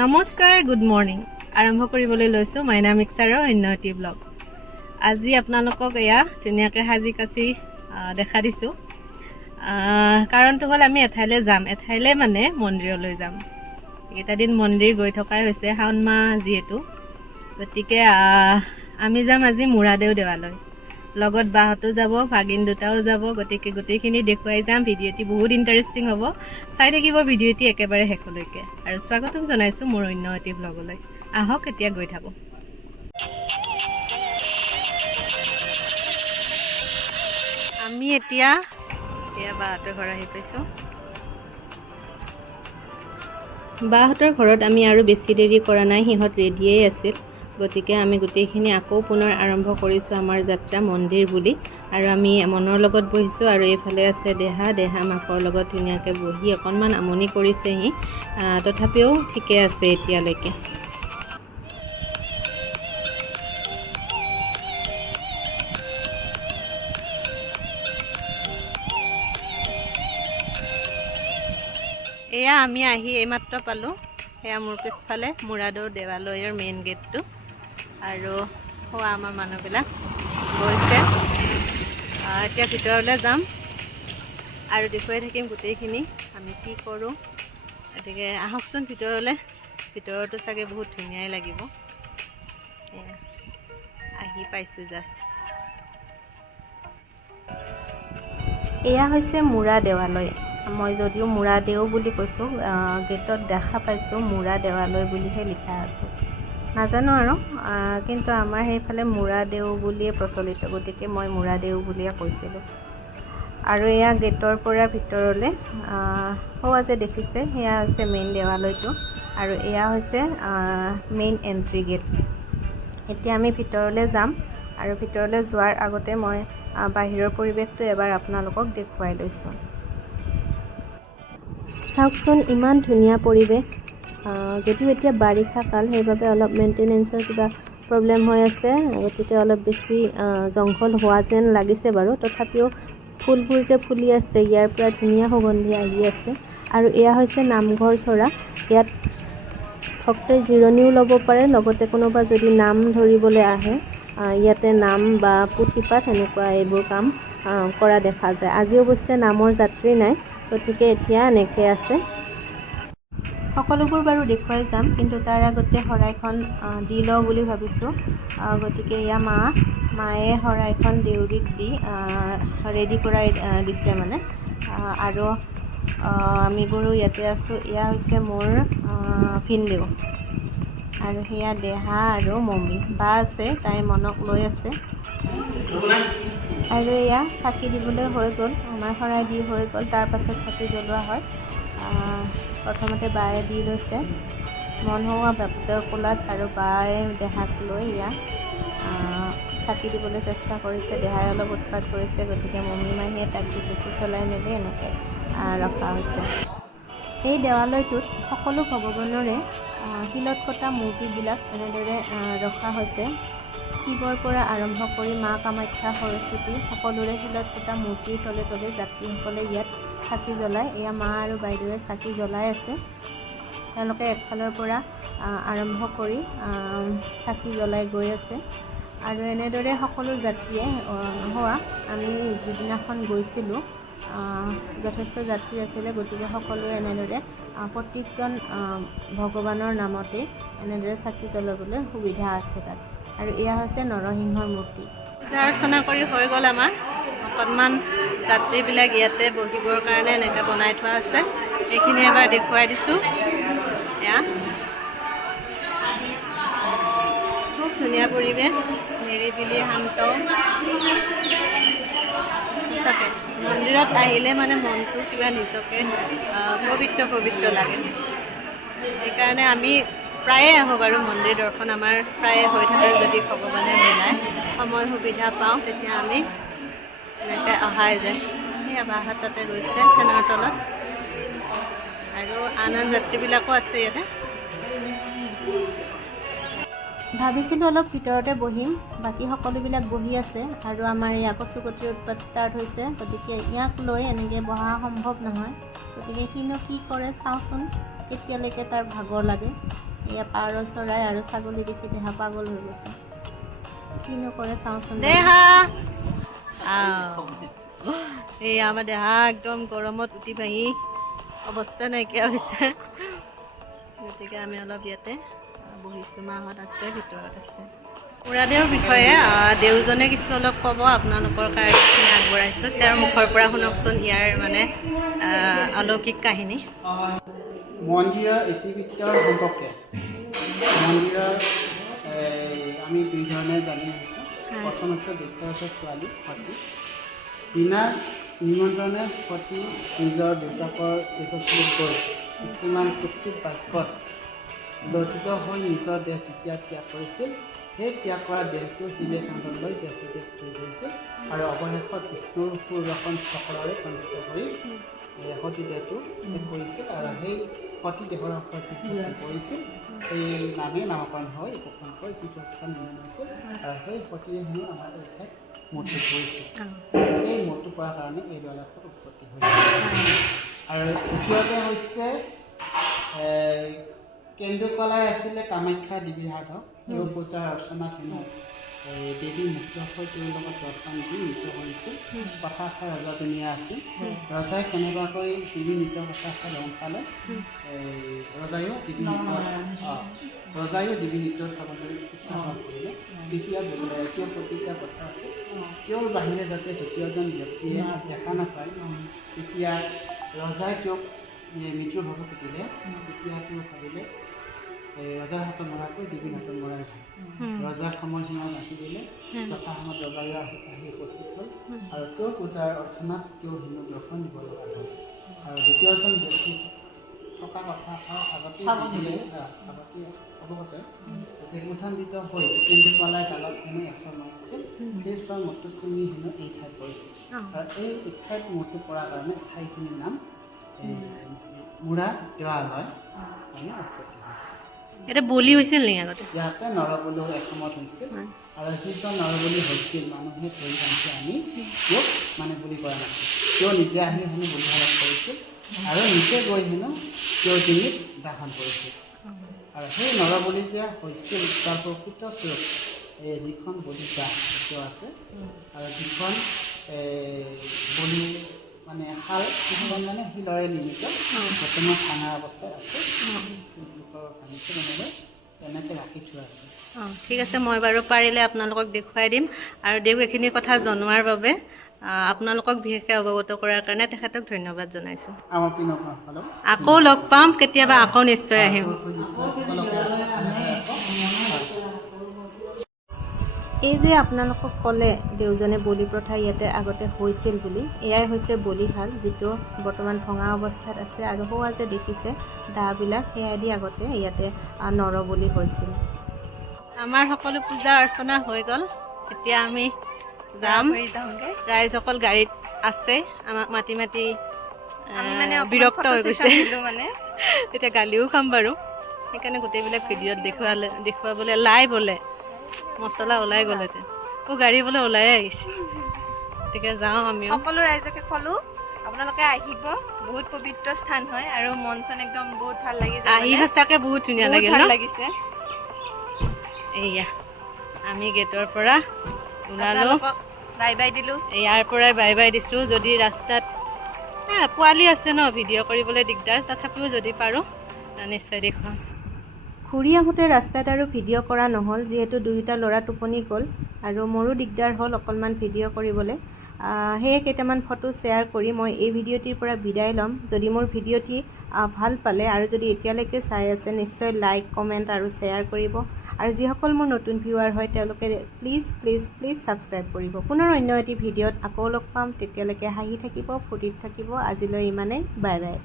নমস্কাৰ, good morning. আৰম্ভ কৰিবলৈ লৈছোঁ মাইনা মিক্সাৰৰ অন্য এটি ব্লগ। আজি আপোনালোকক এয়া ধুনীয়াকৈ সাজি কাচি দেখা দিছোঁ। কাৰণটো হ'ল আমি এঠাইলৈ যাম, এঠাইলৈ মানে মন্দিৰলৈ যাম। এইকেইটা দিন মন্দিৰ গৈ থকাই হৈছে, শাওণ মাহ যিহেতু, গতিকে আমি যাম আজি মূৰাদেউ দেৱালয়। লগত বাহঁতো যাব, ভাগিন দুটাও যাব, গতিকে গোটেইখিনি দেখুৱাই যাম। ভিডিঅ'টি বহুত ইণ্টাৰেষ্টিং হ'ব, চাই থাকিব ভিডিঅ'টি একেবাৰে শেষলৈকে। আৰু স্বাগতম জনাইছোঁ মোৰ অন্য এটি ব্লগলৈ। আহক এতিয়া গৈ থাকোঁ। আমি এতিয়া বাহঁতৰ ঘৰ আহি পাইছোঁ। বাহঁতৰ ঘৰত আমি আৰু বেছি দেৰি কৰা নাই, সিহঁত ৰেডিয়েই আছিল। গতিকে আমি গোটেইখিনি আকৌ পুনৰ আৰম্ভ কৰিছোঁ আমাৰ যাত্ৰা মন্দিৰ বুলি। আৰু আমি মনৰ লগত বহিছোঁ, আৰু এইফালে আছে দেহা মাকৰ লগত ধুনীয়াকৈ বহি অকণমান আমনি কৰিছেহি, তথাপিও ঠিকে আছে এতিয়ালৈকে। এয়া আমি আহি এইমাত্ৰ পালোঁ। সেয়া মোৰ পিছফালে মূৰাদেউ দেৱালয়ৰ মেইন গেটটো, আৰু হোৱা আমাৰ মানুহবিলাক গৈছে। এতিয়া ভিতৰলৈ যাম আৰু দেখুৱাই থাকিম গোটেইখিনি আমি কি কৰোঁ। গতিকে আহকচোন ভিতৰলৈ। ভিতৰতো চাগে বহুত ধুনীয়াই লাগিব। আহি পাইছোঁ জাষ্ট। এয়া হৈছে মূৰা দেৱালয়। মই যদিও মূৰাদেউ বুলি কৈছোঁ, গেটত দেখা পাইছোঁ মূৰা দেৱালয় বুলিহে লিখা আছে। নাজানো আৰু, কিন্তু আমাৰ সেইফালে মূৰাদেউ বুলিয়ে প্ৰচলিত, গতিকে মই মূৰাদেউ বুলিয়ে কৈছিলোঁ। আৰু এয়া গেটৰ পৰা ভিতৰলৈ হোৱা যে দেখিছে, সেয়া হৈছে মেইন দেৱালয়টো, আৰু এয়া হৈছে মেইন এণ্ট্ৰি গেট। এতিয়া আমি ভিতৰলৈ যাম, আৰু ভিতৰলৈ যোৱাৰ আগতে মই বাহিৰৰ পৰিৱেশটো এবাৰ আপোনালোকক দেখুৱাই লৈছোঁ। চাওকচোন, ইমান ধুনীয়া পৰিৱেশ। যদিও এতিয়া বাৰিষা কাল, সেইবাবে অলপ মেইনটেনেঞ্চৰ কিবা প্ৰব্লেম হৈ আছে, গতিকে অলপ বেছি জংঘল হোৱা যেন লাগিছে বাৰু। তথাপিও ফুলবোৰ যে ফুলি আছে, ইয়াৰ পৰা ধুনীয়া সুগন্ধি আহি আছে। আৰু এয়া হৈছে নামঘৰ চৰা। ইয়াত ভক্তই জিৰণিও ল'ব পাৰে, লগতে কোনোবা যদি নাম ধৰিবলৈ আহে, ইয়াতে নাম বা পুথিপাঠ এনেকুৱা এইবোৰ কাম কৰা দেখা যায়। আজি অৱশ্যে নামৰ যাত্ৰী নাই, গতিকে এতিয়া এনেকৈ আছে। সকলোবোৰ বাৰু দেখুৱাই যাম, কিন্তু তাৰ আগতে শৰাইখন দি লওঁ বুলি ভাবিছোঁ। গতিকে এয়া মায়ে শৰাইখন দেউৰীক দি ৰেডি কৰাই দিছে মানে। আৰু আমিবোৰো ইয়াতে আছোঁ। এয়া হৈছে মোৰ ভিনদেউ, আৰু সেয়া দেহা আৰু মম্মী। বা আছে, তাই মনক লৈ আছে। আৰু এয়া চাকি দিবলৈ হৈ গ'ল, আমাৰ শৰাই দি হৈ গ'ল। তাৰ পাছত চাকি জ্বলোৱা হয়। প্ৰথমতে বায়ে দি লৈছে মন হোৱা বেতৰ কোলাত, আৰু বায়ে দেহাক লৈ এয়া চাকি দিবলৈ চেষ্টা কৰিছে। দেহাই অলপ উৎপাত কৰিছে, গতিকে মম্মী মাহীয়ে তাক কিছু ফুচলাই মেলি এনেকৈ ৰখা হৈছে। এই দেৱালয়টোত সকলো ভগৱানৰে শিলত কটা মূৰ্তিবিলাক এনেদৰে ৰখা হৈছে। শিৱৰ পৰা আৰম্ভ কৰি মা কামাখ্যা, সৰস্বতী, সকলোৰে শিলত কটা মূৰ্তিৰ তলে তলে যাত্ৰীসকলে ইয়াত চাকি জ্বলায়। এয়া মা আৰু বাইদেৱে চাকি জ্বলাই আছে। তেওঁলোকে একফালৰ পৰা আৰম্ভ কৰি চাকি জ্বলাই গৈ আছে। আৰু এনেদৰে সকলো যাত্ৰীয়ে আমি যিদিনাখন গৈছিলোঁ, যথেষ্ট যাত্ৰী আছিলে, গতিকে সকলোৱে এনেদৰে প্ৰত্যেকজন ভগৱানৰ নামতে এনেদৰে চাকি জ্বলাবলৈ সুবিধা আছে তাত। আৰু এয়া হৈছে নৰসিংহৰ মূৰ্তি। পূজা অৰ্চনা কৰি হৈ গ'ল আমাৰ। অকণমান যাত্ৰীবিলাক ইয়াতে বহিবৰ কাৰণে এনেকৈ বনাই থোৱা আছে, এইখিনি এবাৰ দেখুৱাই দিছোঁ। এয়া খুব ধুনীয়া পৰিৱেশ, নিৰিবিলি শান্ত। সঁচাকৈ মন্দিৰত আহিলে মানে মনটো কিবা নিজকে পবিত্ৰ লাগে। সেইকাৰণে আমি প্ৰায়ে আহোঁ বাৰু। মন্দিৰ দৰ্শন আমাৰ প্ৰায়ে হৈ থাকে, যদি ভগৱানে মিলাই সময় সুবিধা পাওঁ, তেতিয়া আমি এনেকৈ অহাই যায়। সেই বাহঁত তাতে ৰৈছে ফেনৰ তলত, আৰু আন যাত্ৰীবিলাকো আছে ইয়াতে। ভাবিছিলোঁ অলপ ভিতৰতে বহিম, বাকী সকলোবিলাক বহি আছে। আৰু আমাৰ এই কচুকটিৰ উৎপাত ষ্টাৰ্ট হৈছে, গতিকে ইয়াক লৈ এনেকৈ বহা সম্ভৱ নহয়। গতিকে সিনো কি কৰে চাওঁচোন। কেতিয়ালৈকে তাৰ ভাগৰ লাগে। এয়া পাৰ চৰাই আৰু ছাগলী দেখি দেহা পাগল হৈ গৈছে। কিনো কৰে চাওঁচোন। দেহা এই আমাৰ দেহা একদম গৰমত উঠি ভাঙি অৱস্থা নাইকিয়া হৈছে। গতিকে আমি অলপ ইয়াতে বহিছোঁ। মাহঁত আছে, ভিতৰত আছে। মুৰাদেউৰ বিষয়ে দেউজনে কিছু অলপ ক'ব আপোনালোকৰ কাৰণে আগবঢ়াইছোঁ। তেওঁৰ মুখৰ পৰা শুনকচোন ইয়াৰ মানে অলৌকিক কাহিনী। মন্দিৰৰ ইতিবৃত্তৰ সম্পৰ্কে মন্দিৰৰ আমি দুই ধৰণে জানি আহিছোঁ। প্ৰথম আছে দক্ষৰাজৰ ছোৱালী সতী। বিনা নিমন্ত্ৰণে সতী নিজৰ দেউতাকৰ গৃহস্থলীত গৈ কিছুমান কুৎসিত বাক্যত লজ্জিত হৈ নিজৰ দেহ যেতিয়া ত্যাগ কৰিছিল, সেই ত্যাগ কৰা দেহটো শিৱে কান্ধত লৈ দেহটোতে ঘূৰি গৈছিল আৰু অৱশেষত বিষ্ণুৰ সুৰদৰ্শন চক্ৰৰে কণ্ঠিত কৰি সতী দেহটো শেষ কৰিছিল। আৰু সেই সতী দেহৰ অংশ যি কৰিছিল সেই নামে নামকৰণ হৈ একোখনকৈ তীৰ্থস্থান নিৰ্মাণ হৈছিল। আৰু সেই সতীয়ে হেনো আমাৰ এই ঠাইত মূৰ্তি পৰিছিল। এই মূৰ্তি পৰাৰ কাৰণে এই দলাখৰ উৎপত্তি হৈছিল। আৰু দ্বিতীয়তে হৈছে কেন্দুকলাই আছিলে কামাখ্যা দেৱীৰ সাধক। তেওঁ পূজা অৰ্চনা হেনো দেৱী মুক্ত হৈ তেওঁৰ লগত দৰ্শন দি নৃত্য কৰিছিল। কথাষাৰ ৰজাদিনীয়া আছিল। ৰজাই কেনেবাকৈ দেৱী নৃত্য কথাষাৰ ৰং পালে ৰজায়ো দেৱী নৃত্য চাবলৈ ইচ্ছা কৰিলে। তেতিয়া তেওঁ প্ৰতিজ্ঞা কথা আছে, তেওঁৰ বাহিৰে যাতে দ্বিতীয়জন ব্যক্তিয়ে দেখা নাপায়। তেতিয়া ৰজাই তেওঁক মৃত্যুৰ ভাৱে পিটিলে। তেতিয়া তেওঁ ভাবিলে ৰজাৰ হাতত মৰাকৈ দেৱী হাতত মৰাই ভাল। ৰজাৰ সময়সীমা বান্ধি দিলে। যথাসময়ত ৰজায়ো আহি উপস্থিত হ'ল আৰু তেওঁৰ পূজাৰ অৰ্চনাত তেওঁ হেনো দৰ্শন দিব লগা হ'ল। আৰু দ্বিতীয়জন ব্যক্তি থকা কথা আগতে অৱগতে উত্থানিত হৈ কেন্দুকলাই গালত হেনো এচৰ মাৰিছিল। সেই চৰ মূৰ্তি চিঙি হেনো এই ঠাইত পৰিছিল। আৰু এই ঠাইত মূৰ্তি পৰাৰ কাৰণে ঠাইখিনিৰ নাম মুৰা দেৱালয় মানে উৎপত্তি হৈছে। ইয়াতে বলি হৈছিল নেকি আগতে? ইয়াতে নৰবলি এসময়ত হৈছিল। আৰু যিজন নৰবলি হৈছিল মানুহে ধৰি আনকি আমি তেওঁক মানে বলি কৰা নাছিল। তেওঁ নিজে আহি হেনো বলিহাৰত কৰিছিল আৰু নিজে গৈ হেনো তেওঁ ডিঙিত দাহন কৰিছিল। আৰু সেই নৰবলি যে হৈছিল তাৰ প্ৰকৃত স্বৰূপ যিখন বলিদান সেইটো আছে। আৰু যিখন বলি মানে শাল সেইখন মানে শিলৰে নিৰ্মিত, বৰ্তমান ভাঙা অৱস্থাত আছে। তেনেকৈ ৰাখি থোৱা আছে। ঠিক আছে, মই বাৰু পাৰিলে আপোনালোকক দেখুৱাই দিম। আৰু দেউক এইখিনি কথা জনোৱাৰ বাবে আপোনালোকক বিশেষকৈ অৱগত কৰাৰ কাৰণে তেখেতক ধন্যবাদ জনাইছোঁ। আকৌ লগ পাম কেতিয়াবা, আকৌ নিশ্চয় আহিম। এই যে আপোনালোকক ক'লে দেউজনে বলি প্ৰথা ইয়াতে আগতে হৈছিল বুলি, এয়াই হৈছে বলিশাল, যিটো বৰ্তমান ভঙা অৱস্থাত আছে। আৰু সৌৱা যে দেখিছে দাবিলাক, সেয়াদি আগতে ইয়াতে নৰবলি হৈছিল। আমাৰ সকলো পূজা অৰ্চনা হৈ গ'ল। এতিয়া আমি যাম। ৰাইজসকল গাড়ীত আছে, আমাক মাতি মাতি বিৰক্ত হৈ গৈছে। এতিয়া গালিও খাম বাৰু, সেইকাৰণে গোটেইবিলাক ভিডিঅ'ত দেখুৱাবলৈ লাইভ হ'লে মছলা ওলাই গ'লে গাড়ী বোলে ওলাই আহিছে। গতিকে যাওঁ আমি। সকলো ৰাইজকে ক'লোঁ আপোনালোকে আহিব, বহুত পবিত্ৰ স্থান হয় আৰু মন চন একদম বহুত ভাল লাগি যায়। আহি সঁচাকৈ বহুত ধুনীয়া লাগিল, ভাল লাগিছে। এয়া আমি গেটৰ পৰা ওলালোঁ, বাই বাই দিলোঁ। ইয়াৰ পৰাই বাই বাই দিছোঁ। যদি ৰাস্তাত পোৱালি আছে ন, ভিডিঅ' কৰিবলৈ দিগদাৰ, তথাপিও যদি পাৰোঁ নিশ্চয় দেখুৱাম। ঘূৰি আহোঁতে ৰাস্তাত আৰু ভিডিঅ' কৰা নহ'ল, যিহেতু দুয়োটা ল'ৰা টোপনি গ'ল আৰু মোৰো দিগদাৰ হ'ল অকণমান ভিডিঅ' কৰিবলৈ। সেয়ে কেইটামান ফটো শ্বেয়াৰ কৰি মই এই ভিডিঅ'টিৰ পৰা বিদায় ল'ম। যদি মোৰ ভিডিঅ'টি ভাল পালে আৰু যদি এতিয়ালৈকে চাই আছে, নিশ্চয় লাইক, কমেণ্ট আৰু শ্বেয়াৰ কৰিব। আৰু যিসকল মোৰ নতুন ভিউৱাৰ হয় তেওঁলোকে প্লিজ প্লিজ প্লিজ ছাবস্ক্ৰাইব কৰিব। পুনৰ অন্য এটি ভিডিঅ'ত আকৌ লগ পাম। তেতিয়ালৈকে হাঁহি থাকিব, ফূৰ্তিত থাকিব। আজিলৈ ইমানেই, বাই বাই।